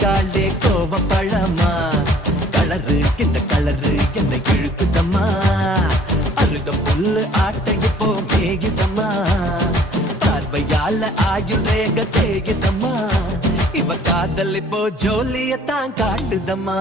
காலே கோவ பழமா கலரு இந்த கலரு என்னை இழுக்குதம்மா அருக புல்லு ஆட்டை இப்போ மேயுதம்மா பார்வையால ஆயுள் ரேக தேயுதம்மா இவ காதல் இப்போ ஜோலியத்தான் காட்டுதம்மா